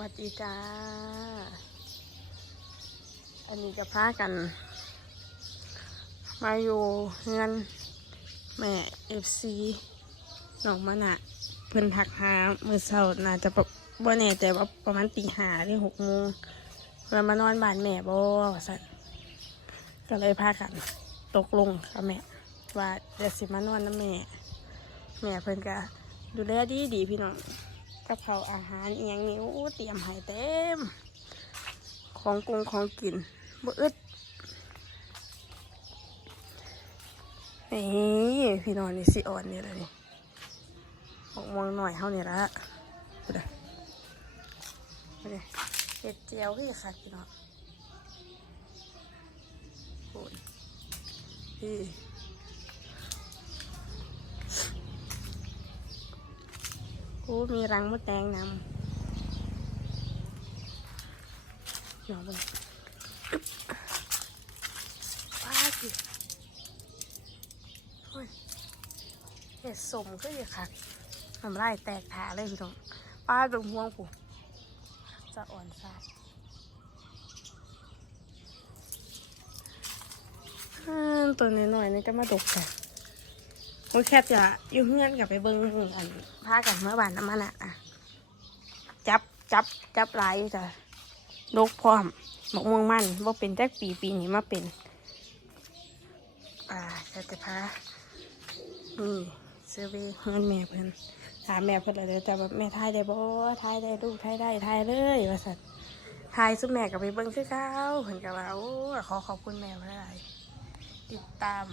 วัสดีจ้า อันนี้จะพากัน มาอยู่เงินแม่เอฟซีหนองมะนะเพิ่นทักหามือเช้าน่าจะประบ่แน่ใจว่าประมาณตีห้าหรือหกโมงเพิ่นมานอนบ้านแม่บ่ว่าซั่นก็เลยพากัน ตกลงกับแม่ ว่าเดี๋ยวสิมานอนนะแม่ แม่เพิ่นก็ดูแลดีดีพี่น้อง กับเขาอาหารอียงนี่โอ้เตรียมให้เต็ม ของกรุงของกินบ่อึดนี่พี่น้องนี่สิอ่อนนี่แหละนี่หกโมงหน่อยเท่านี้ละดูเด้อดูเด้อเห็ดเจียวก็อย่ขาดพี่น้องโอ้ยพี่ อ้มีรังมดแดงนำหยอดเลยอึ๊บป้าสิโอ้ยเห็ดสมก็อย่าคักน้ำลายแตกขาเลยพี่น้องป้าตรงห่วงผูจะอ่อนซ่าตัวน้อยๆนี่จะมาดกกัน โอ้ยแคบจะอยู่เฮือนกับไปเบิ้งอันพากันเมื่อวานน้ำมันอะอะจับจับจับลายจ้ะลกพร้อมหมกม่วงมันว่าเป็นแจ็คปีปีนี้มาเป็นอ่าจะจะพานี่เซอเวยเฮือนแม่เพิ่นถามแม่เพิ่นเลยแต่ว่าแม่ทายได้บ่ทายได้ลูกทายได้ทายเลยว่าสัตว์ทายสุแม่กับไปเบิ้งคือเขาเพิ่นกับว่าโอ้ขอขอบคุณแม่เพื่ออะไรติดตาม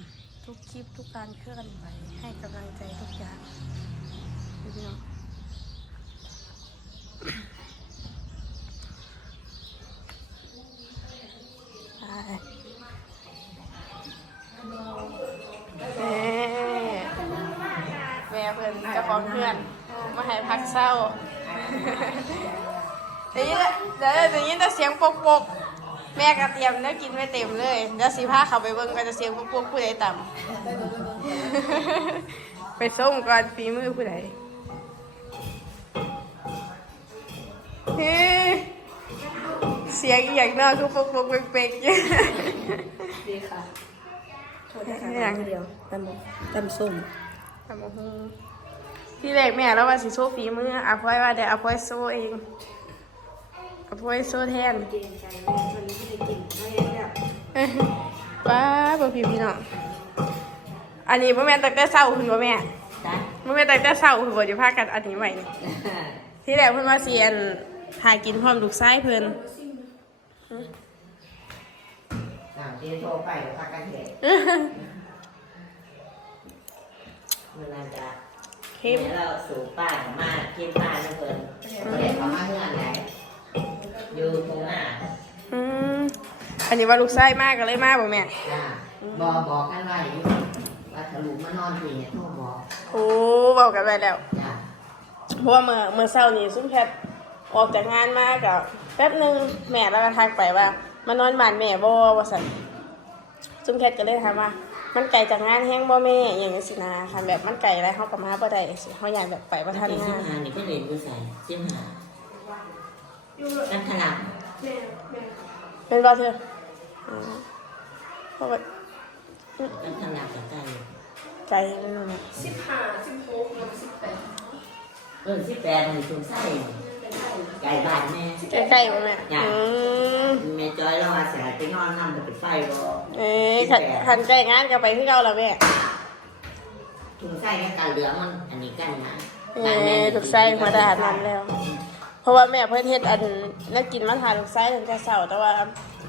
ทุกคลิปทุกการเคลื่อนไหวให้กำลังใจทุกอย่างพี่น้องแม่แม่เพื่อนเจ้าของเพื่อน มาให้พักเศร้าเดี๋ยวนี้เดี๋ยวเดี๋ยวนี้แต่เสียงปกปกๆ แม่ก็เตรียมเนื้อกินไว้เต็มเลยเดี๋ยวสีผ้าเขาไปเบิ่งก็จะเสียงปกปกๆผู้ใดต่ำ ไปส่งก่อนฝีมือผู้ใดเฮ้เสียงอหย่างนอกคือปกปกเป๊กๆอยู่ดีค่ะโทษนะคะอย่างเดียวตำบตำส้มทำมาฮูที่แรกแม่แล้วว่าสิโชว์ฝีมืออาพอยว่าเดี๋ยวอาพอยโชว์เอง อาพอยโชว์แทนเกรงใจแม่วันนี้ไม่ได้กินไม่ได้แบบป้าบ่พี่พี่น้องอันนี้พ่อแม่นตั้งแต่เช้าคุณพ่อแม่จ้ะพ่อแม่นตั้งแต่เช้าคุณบ่จะพากันอันนี้ไว้นี่ที่แรกเพิ่นว่าสิอันหากินพร้อมลูกชายเพิ่นต่างที่โทรไปพักกันเหตุเมื่อนั้นจะเข้มเมื่อเราสู่ป้ากับมากินป้าแล้วเพิ่นเด็กเขามาเงื่อนไหน อยู่ตรงหน้าอืมอันนี้ว่าลูกชายมากก็เลยมาบ่แม่จ้าบอกบอกกันว่าอยู่ว่าทะลุมานอนที่เนี่ยโทรบอกโอ้บอกกันไปแล้ว จ้าเพราะว่าเมื่อเมื่อเช้านี้ซุ้มแพทออกจากงานมากับแป๊บหนึงแม่แล้วก็ทักไปว่ามานอนบ้านแม่บ่ว่าซั่นซุ้มแพทก็เลยถามว่า มันไกลจากงานแห้งบ่แม่อหย่างนี้สินะคันแบบมันไกลแล้วเฮาก็มาบ่ได้สิเฮาอยากแบบไปบ่ทันที่สิงาบนห้านี่ก็เรียนกูใส่สิบห้า กันขนาดเป็นบ่เธออืมเพราะว่ากันขนาดกับไก่ไกลนั่นน่ะสิบห้าสิบหกแล้วสิบแปดเออสิบแปดนี่ตรงไส้ไก่บ้านแม่ใกล้ๆบ่แม่จ้ะอืมแม่จอยแล้วว่าแสไปนอนนั่งจะไปไฟบ่เอ้ยคันคันใกล้งานก็ไปคือเก่าแล้วแม่ถุงไส้กับการเหลืองมันอันนี้กันนะเอ้ยลูกไส้หัวดาดนั้นแล้ว เพราะว่าแม่เพิ่นเฮ็ดอันนักกินมาทานลูกไส้ตั้งแต่เช้าแต่ว่า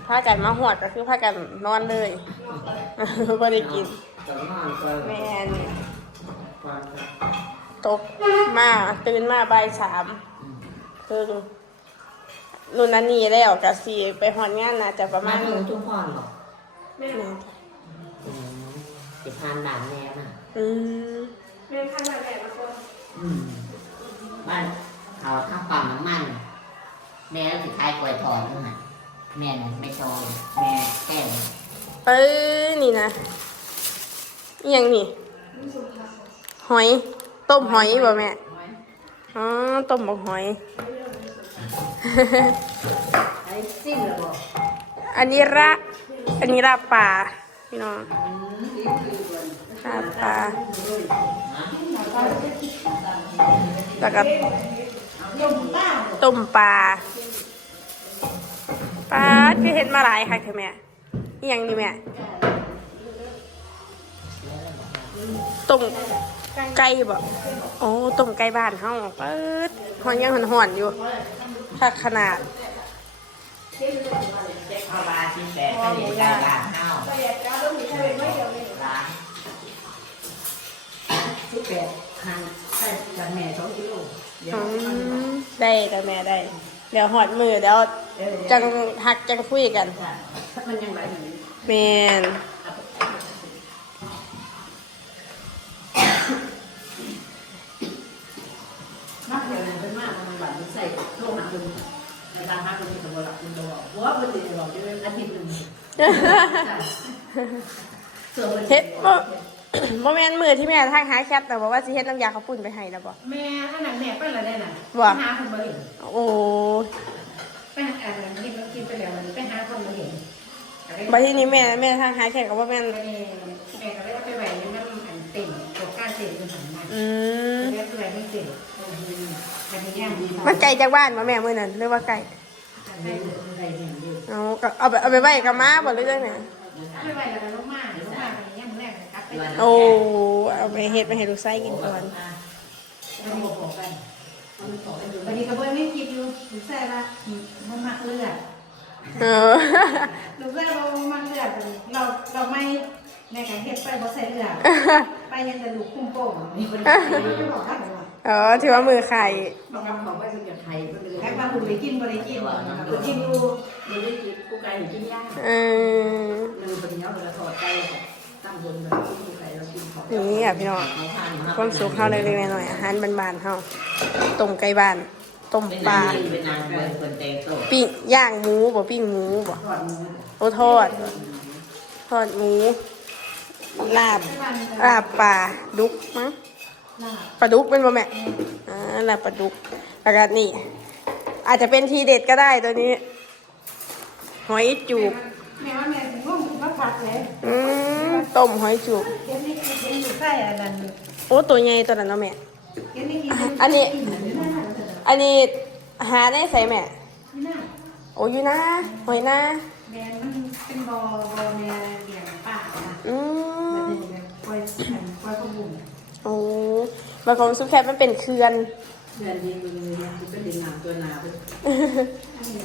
พากันมาหอดก็คือพากันนอนเลยบ่ได้กินตอนนอนก็แม่นตอนตกมาตื่นมาบ่ายสามคือรุ่นนั้นนี่แล้วก็สิไปฮอดงานน่าจะประมามาณถึงทุกพ่อนหรอกแม่นี้อืมสิพานด่านแม่น่ะอืมแม่ข้างบ้านแม่มาคนอืมบ้านเขาทั้งปั๊มน้ำ มันแม่สิขายกล้วยทอดนั่นน่ะแม่น่ะไม่ชอยแม่แก้วเอ้ยนี่นะอหยังนี่ หอย ต้มหอยบ่แม่ อ๋อ ต้มบักหอย ไอ้ซิ่งเหรอบอกอันนี้ระอันนี้ราปลาพี่น้องราปลาแล้วก็ ต้มปลาปลาที่เห็นมาหลายค่ะคือแม่อีหยังนี่แม่ต้มไก่บ่โอ้ต้มไก่บ้านเฮาเปิดหอนยังหอนๆอยู่ถ้าขนาดข้าวบาชิ้นแปดก็เห็นไก่บ้านข้าวร้านสิบแปดหันใส่จากแม่สองกิโลเดี๋ยว อืมได้แต่แม่ได้ เดี๋ยวหอดมือเดี๋ยวจังหักจังคุยกันมันยังไรอยู่แมนมากเดี๋ยวนั้นเป็นมากมันหวานมันใส่โลกหนักเป็นในการหาคนที่ตะวันหลักมันตะวันเพราะว่ามันติดตลอดจะเป็นอาทิตย์หนึ่งส่วนมันเฮ็ดบ่ บ่แม่นมือที่แม่ทางหาแคทแต่บอกว่าสิเฮ็ดน้ำยาข้าวปุ้นไปให้นะบ่แม่อันนั้นแม่ไปละได้น่ะว่าหาคนมาเห็นโอ้ไปหาอันนั้นที่เรากินไปแล้วมันไปหาคนมาเห็นบัดทีนี้แม่แม่ทางหาแคทก็บ่แม่นแม่แม่ก็เลยเอาไปไว้ในน้ำอันเต็มตัวก้านเต็มเป็นหันมาอืมแม่ไปไว้ในเต็มอันนี้ย่างดีมันไกลจากบ้านบ่แม่มื้อนั้นหรือว่าไกลได้ได้เห็นอยู่เอาก็เอาไปเอาไปไว้กับม้าบ่หรือจังได๋ไปไว้แล้วก็ลงมา โอ้เอาไปเฮ็ดไปให้ลูกไส้กินก่อนมันบอกบอกกันวันนี้ก็บ่ไม่คิดอยู่ลูกแซ่ว่ามันมักเลือดเออลูกแซ่ว่ามันมักเลือดเราเราไม่แม่ก็เฮ็ดไปบ่ใส่เลือดไปยังแต่ลูกคุ้มโป่งมีคนไม่บอกกันว่าอ๋อถือว่ามือไข่บางคำบอกว่าจะไทยก็เลยแค่ว่าคุณไปกินบ่ได้กินกูกินอยู่บ่ได้กินกูไก่กินยากเออเลยเป็นเนาะเวลาทอดไก่ตั้งบนแบบกูไก่เรากิ นของนี่อะพี่น้องความสุขเฮาเล็กๆหน้อยอาหารบ้านๆเฮาต้มไก่บ้านต้มปลาปิ้งย่างหมูบ่ปิ้งหมูบ่ทอดมือโอ้ทอด ทอดหมูลาบลาบปลาดุกมั้งปลาดุกเป็นบ่แม่อ่าลาบปลาดุกแล้วก็นี่ อาจจะเป็นทีเด็ดก็ได้ตัวนี้ หอยจูบ แม่ว่าแม่ถึงว่ามาผัดเลยอืมต้มหอยจูบเห็นนี่เห็นอยู่ใส่อันนั้นโอ้ตัวใหญ่ตัวนั้นเนาะแม่ เห็นนี่กินอันนี้นี่น่าอันนี้หาได้ใส่แม่ นี่น่าโอ้อยู่นะหอยนะแดงมันเป็นบอบอแม่เลี้ยงป่านะอืแบบมนี้แบบปล่อยอันปล่อยกระบุ่มโอ้บางของซุปแคบมันเป็นเคือน เดือนดีมือเนี่ยคือเป็นดินน้ำตัวนาไป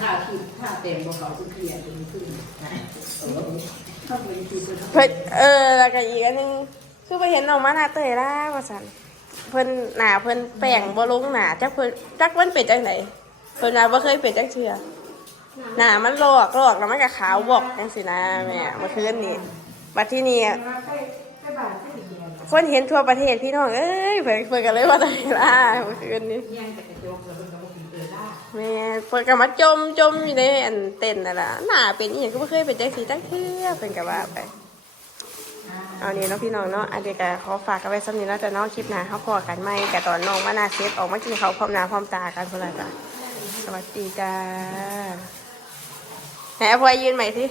ถ้าคิดถ้าเต็มบ่เขาคือเคลียร์จนขึ้นถ้าเป็นคือเป็น เพิ่นเออแล้วก็อีกอันหนึงคือไปเห็นน้องมาหน้าเตยล่าว่าสันเพิ่นหน้าเพิ่นแป้งบ่ลงหน้าจักเพิ่นจักเพิ่นเป็นจังไดเพิ่นน่าบ่เคยเป็นจักเทื่อหน้ามันลอกลอกแล้วมันก็ขาวบอกจังซี่นะแม่เมื่อคืนนี้บัดที่นี่คนเห็นทั่วประเทศพี่น้องเอ้ยเพิ่นเพิ่นก็เลยว่าตยล่าเมื่อคืนนี้ย่างแต่กระจกแล้วมัน แม่เพิ่นก็มาจมจมอยู่ในอันเต็นนั่นแหละหน้าเป็นอีหยังก็ไม่เคยเป็นจังซี่จังเทื่อเป็นก็ว่าไปเอานี้เนาะพี่น้องเนาะอันเดียกันขอฝากกันไว้สำนี้แล้วแต่น้องคลิปหน้าเขาพอกันไหมกับตอนน้องมานาเซฟออกมากินเขาพร้อมหน้าพร้อมตากันคนละจ้ะสวัสดีจ้าไหนอาพอยยืนใหม่สิ